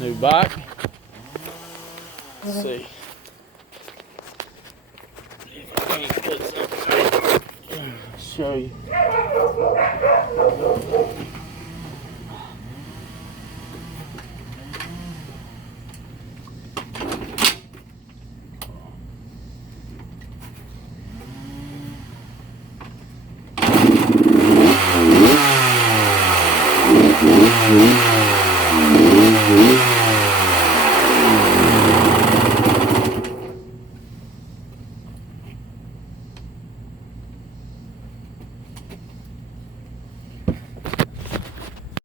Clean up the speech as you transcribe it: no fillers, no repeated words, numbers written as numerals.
New bike. Let's see. If I can't put something, show you.